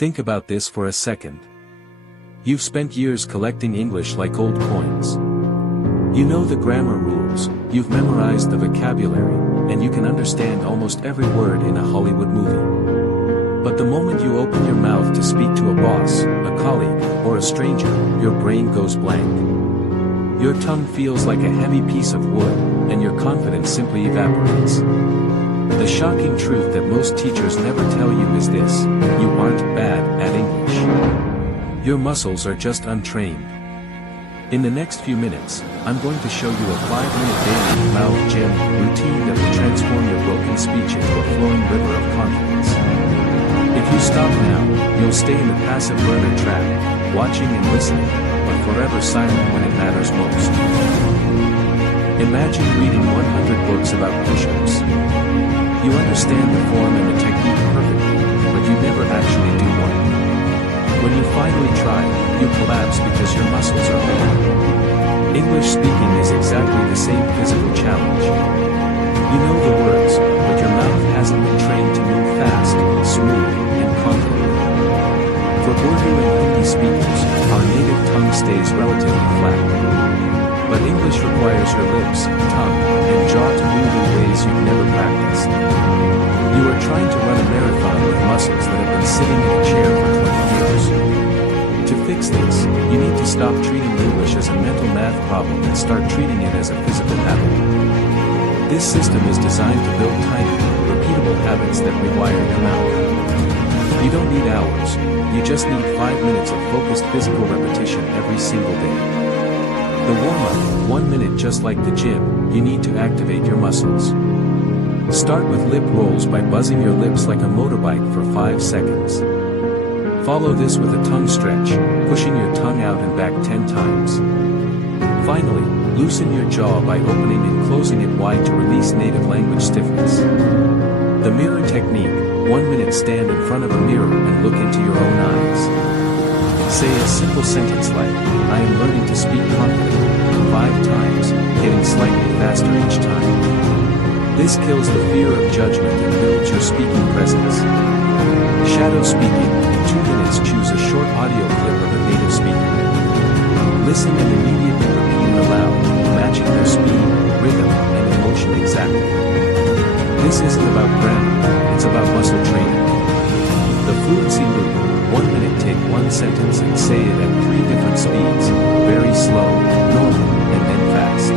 Think about this for a second. You've spent years collecting English like old coins. You know the grammar rules, you've memorized the vocabulary, and you can understand almost every word in a Hollywood movie. But the moment you open your mouth to speak to a boss, a colleague, or a stranger, your brain goes blank. Your tongue feels like a heavy piece of wood, and your confidence simply evaporates. The shocking truth that most teachers never tell you is this: you aren't bad at English. Your muscles are just untrained. In the next few minutes, I'm going to show you a 5-minute daily mouth gym routine that will transform your broken speech into a flowing river of confidence. If you stop now, you'll stay in the passive learner trap, watching and listening, but forever silent when it matters most. Imagine reading 100 books about push-ups. You understand the form and the technique perfectly, but you never actually do one. When you finally try, you collapse because your muscles are old. English speaking is exactly the same physical challenge. You know the words, but your mouth hasn't been trained to move fast, smooth, and confidently. For Urdu and Hindi speakers, our native tongue stays relatively flat. But English requires your lips, tongue, and jaw to move in ways you've never practiced. You are trying to run a marathon with muscles that have been sitting in a chair for 20 years. To fix this, you need to stop treating English as a mental math problem and start treating it as a physical habit. This system is designed to build tiny, repeatable habits that rewire your mouth. You don't need hours, you just need 5 minutes of focused physical repetition every single day. The warm-up, 1 minute just like the gym, you need to activate your muscles. Start with lip rolls by buzzing your lips like a motorbike for 5 seconds. Follow this with a tongue stretch, pushing your tongue out and back 10 times. Finally, loosen your jaw by opening and closing it wide to release native language stiffness. The mirror technique, 1 minute stand in front of a mirror and look into your own eyes. Say a simple sentence like, I am learning to speak confidently, 5 times, getting slightly faster each time. This kills the fear of judgment and builds your speaking presence. Shadow speaking, 2 minutes choose a short audio clip of a native speaker. Listen and immediately repeat it aloud, matching their speed, rhythm, and emotion exactly. This isn't about grammar, it's about muscle training. The fluency loop, 1 minute take one sentence and say it at 3 different speeds, very slow, normal, and then fast.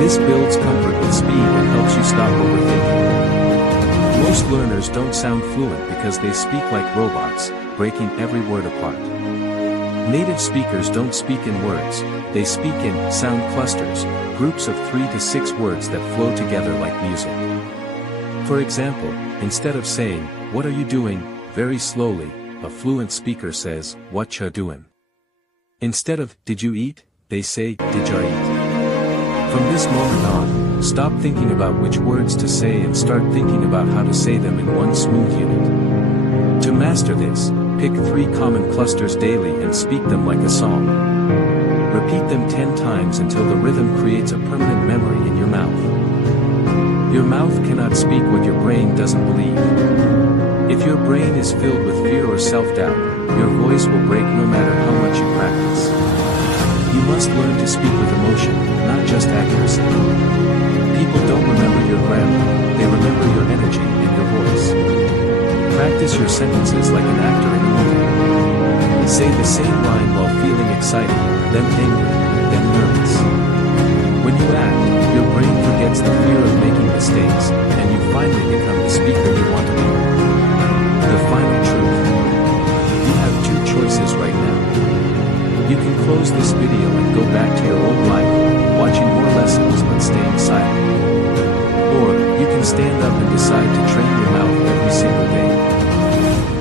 This builds comfort with speed and helps you stop overthinking. Most learners don't sound fluent because they speak like robots, breaking every word apart. Native speakers don't speak in words, they speak in sound clusters, groups of 3 to 6 words that flow together like music. For example, instead of saying, "What are you doing?" very slowly, a fluent speaker says, "What ya doin'?" Instead of, "Did you eat?" they say, "Did ya eat?" From this moment on, stop thinking about which words to say and start thinking about how to say them in one smooth unit. To master this, pick 3 common clusters daily and speak them like a song. Repeat them 10 times until the rhythm creates a permanent memory in your mouth. Your mouth cannot speak what your brain doesn't believe. If your brain is filled with fear or self-doubt, your voice will break no matter how much you practice. You must learn to speak with emotion, not just accuracy. People don't remember your grammar, they remember your energy and your voice. Practice your sentences like an actor in a movie. Say the same line while feeling excited, then angry, then nervous. When you act, your brain forgets the fear of making mistakes, and you finally become the speaker you want to be. The final truth. You have 2 choices right now. You can close this video and go back to your old life, watching more lessons but staying silent. Or, you can stand up and decide to train your mouth every single day.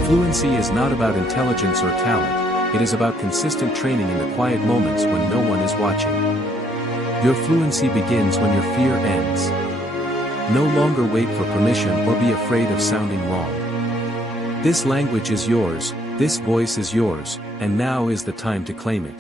Fluency is not about intelligence or talent, it is about consistent training in the quiet moments when no one is watching. Your fluency begins when your fear ends. No longer wait for permission or be afraid of sounding wrong. This language is yours, this voice is yours, and now is the time to claim it.